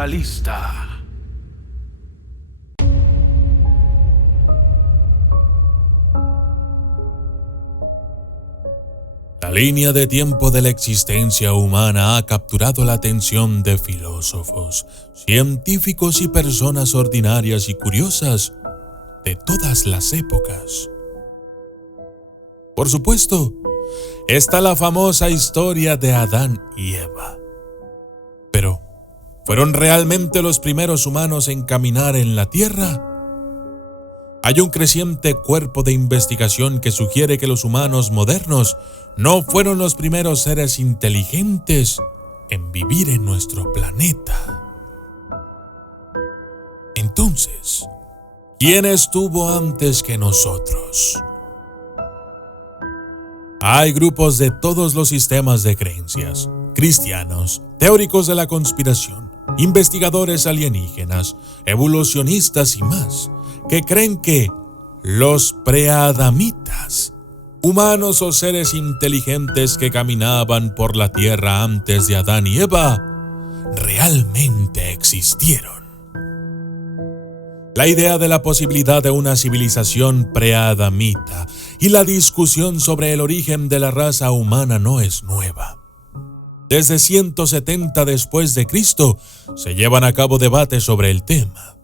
Mentalista. La línea de tiempo de la existencia humana ha capturado la atención de filósofos, científicos y personas ordinarias y curiosas de todas las épocas. Por supuesto, está la famosa historia de Adán y Eva. Pero, ¿fueron realmente los primeros humanos en caminar en la Tierra? Hay un creciente cuerpo de investigación que sugiere que los humanos modernos no fueron los primeros seres inteligentes en vivir en nuestro planeta. Entonces, ¿quién estuvo antes que nosotros? Hay grupos de todos los sistemas de creencias, cristianos, teóricos de la conspiración, investigadores alienígenas, evolucionistas y más, que creen que los preadamitas, humanos o seres inteligentes que caminaban por la tierra antes de Adán y Eva, realmente existieron. La idea de la posibilidad de una civilización preadamita y la discusión sobre el origen de la raza humana no es nueva. Desde 170 después de Cristo se llevan a cabo debates sobre el tema.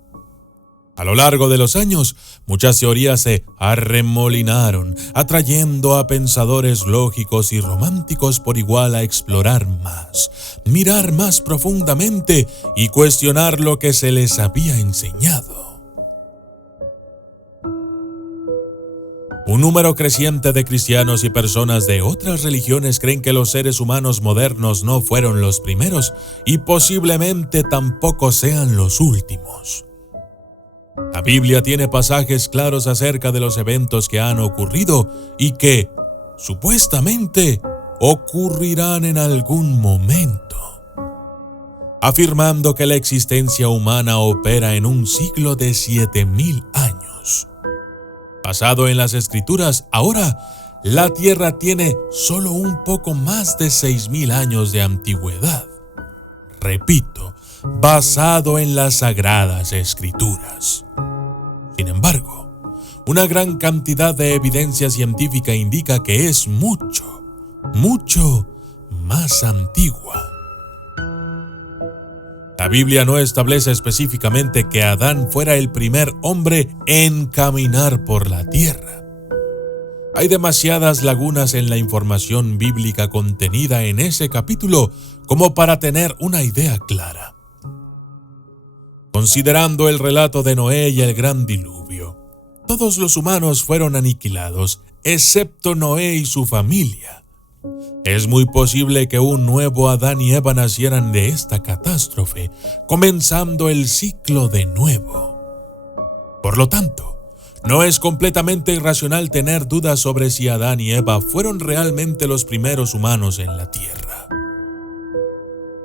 A lo largo de los años, muchas teorías se arremolinaron, atrayendo a pensadores lógicos y románticos por igual a explorar más, mirar más profundamente y cuestionar lo que se les había enseñado. Un número creciente de cristianos y personas de otras religiones creen que los seres humanos modernos no fueron los primeros y posiblemente tampoco sean los últimos. La Biblia tiene pasajes claros acerca de los eventos que han ocurrido y que, supuestamente, ocurrirán en algún momento, afirmando que la existencia humana opera en un ciclo de 7,000 años. Basado en las Escrituras, ahora la Tierra tiene solo un poco más de 6,000 años de antigüedad. Repito, basado en las Sagradas Escrituras. Sin embargo, una gran cantidad de evidencia científica indica que es mucho, mucho más antigua. La Biblia no establece específicamente que Adán fuera el primer hombre en caminar por la tierra. Hay demasiadas lagunas en la información bíblica contenida en ese capítulo como para tener una idea clara. Considerando el relato de Noé y el gran diluvio, todos los humanos fueron aniquilados, excepto Noé y su familia. Es muy posible que un nuevo Adán y Eva nacieran de esta catástrofe, comenzando el ciclo de nuevo. Por lo tanto, no es completamente irracional tener dudas sobre si Adán y Eva fueron realmente los primeros humanos en la tierra.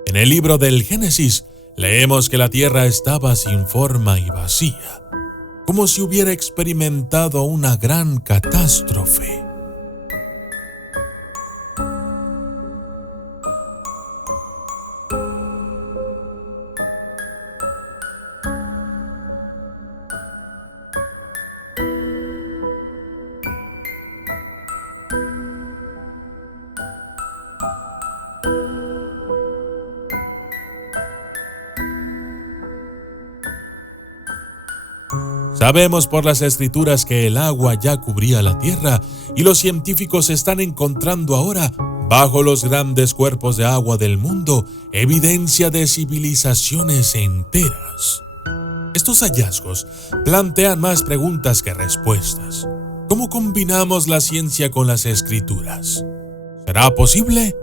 En el libro del Génesis, leemos que la tierra estaba sin forma y vacía, como si hubiera experimentado una gran catástrofe. Sabemos por las Escrituras que el agua ya cubría la tierra y los científicos están encontrando ahora, bajo los grandes cuerpos de agua del mundo, evidencia de civilizaciones enteras. Estos hallazgos plantean más preguntas que respuestas. ¿Cómo combinamos la ciencia con las Escrituras? ¿Será posible?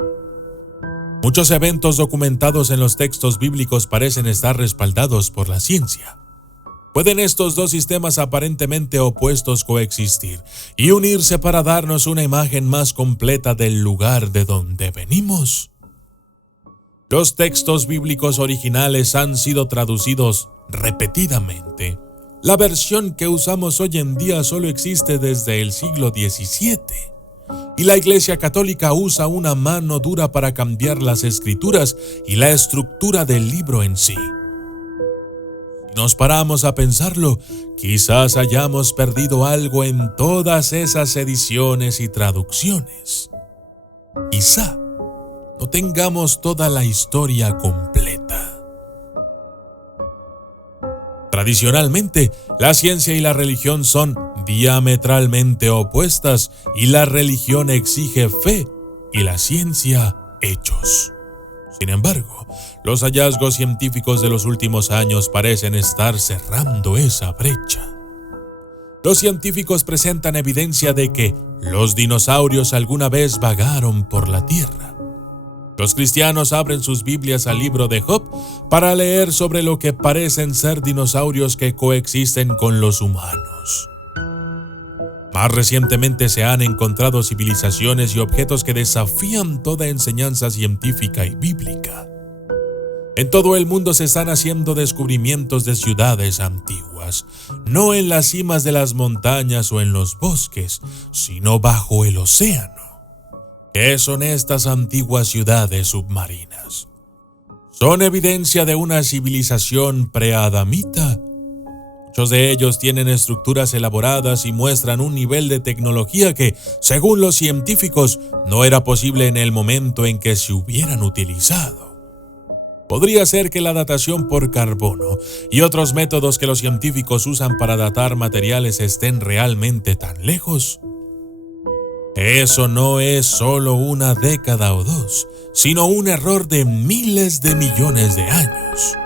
Muchos eventos documentados en los textos bíblicos parecen estar respaldados por la ciencia. ¿Pueden estos dos sistemas aparentemente opuestos coexistir y unirse para darnos una imagen más completa del lugar de donde venimos? Los textos bíblicos originales han sido traducidos repetidamente. La versión que usamos hoy en día solo existe desde el siglo XVII. Y la Iglesia Católica usa una mano dura para cambiar las Escrituras y la estructura del libro en sí. nos paramos a pensarlo, quizás hayamos perdido algo en todas esas ediciones y traducciones. Quizá no tengamos toda la historia completa. Tradicionalmente, la ciencia y la religión son diametralmente opuestas y la religión exige fe y la ciencia hechos. Sin embargo, los hallazgos científicos de los últimos años parecen estar cerrando esa brecha. Los científicos presentan evidencia de que los dinosaurios alguna vez vagaron por la Tierra. Los cristianos abren sus Biblias al libro de Job para leer sobre lo que parecen ser dinosaurios que coexisten con los humanos. Más recientemente se han encontrado civilizaciones y objetos que desafían toda enseñanza científica y bíblica. En todo el mundo se están haciendo descubrimientos de ciudades antiguas, no en las cimas de las montañas o en los bosques, sino bajo el océano. ¿Qué son estas antiguas ciudades submarinas? Son evidencia de una civilización preadamita. Muchos de ellos tienen estructuras elaboradas y muestran un nivel de tecnología que, según los científicos, no era posible en el momento en que se hubieran utilizado. Podría ser que la datación por carbono y otros métodos que los científicos usan para datar materiales estén realmente tan lejos. Eso no es solo una década o dos, sino un error de miles de millones de años.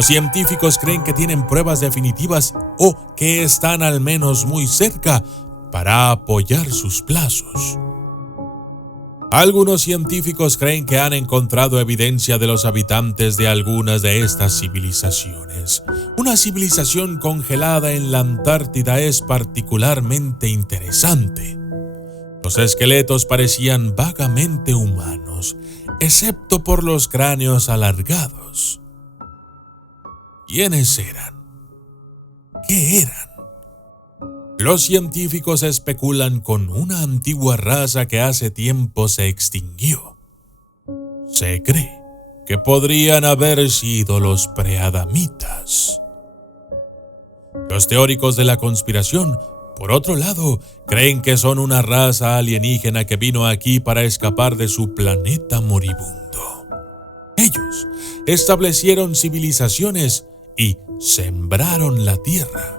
Los científicos creen que tienen pruebas definitivas o que están al menos muy cerca para apoyar sus plazos. Algunos científicos creen que han encontrado evidencia de los habitantes de algunas de estas civilizaciones. Una civilización congelada en la Antártida es particularmente interesante. Los esqueletos parecían vagamente humanos, excepto por los cráneos alargados. ¿Quiénes eran? ¿Qué eran? Los científicos especulan con una antigua raza que hace tiempo se extinguió. Se cree que podrían haber sido los preadamitas. Los teóricos de la conspiración, por otro lado, creen que son una raza alienígena que vino aquí para escapar de su planeta moribundo. Ellos establecieron civilizaciones y sembraron la tierra.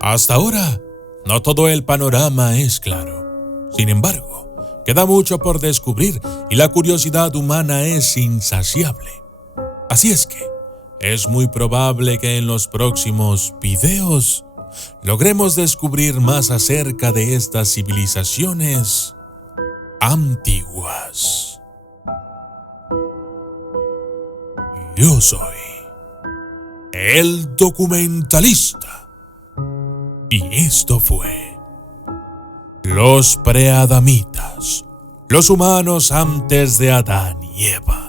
Hasta ahora, no todo el panorama es claro. Sin embargo, queda mucho por descubrir y la curiosidad humana es insaciable. Así es que, es muy probable que en los próximos videos logremos descubrir más acerca de estas civilizaciones antiguas. Yo soy el documentalista y esto fue Los Preadamitas, los humanos antes de Adán y Eva.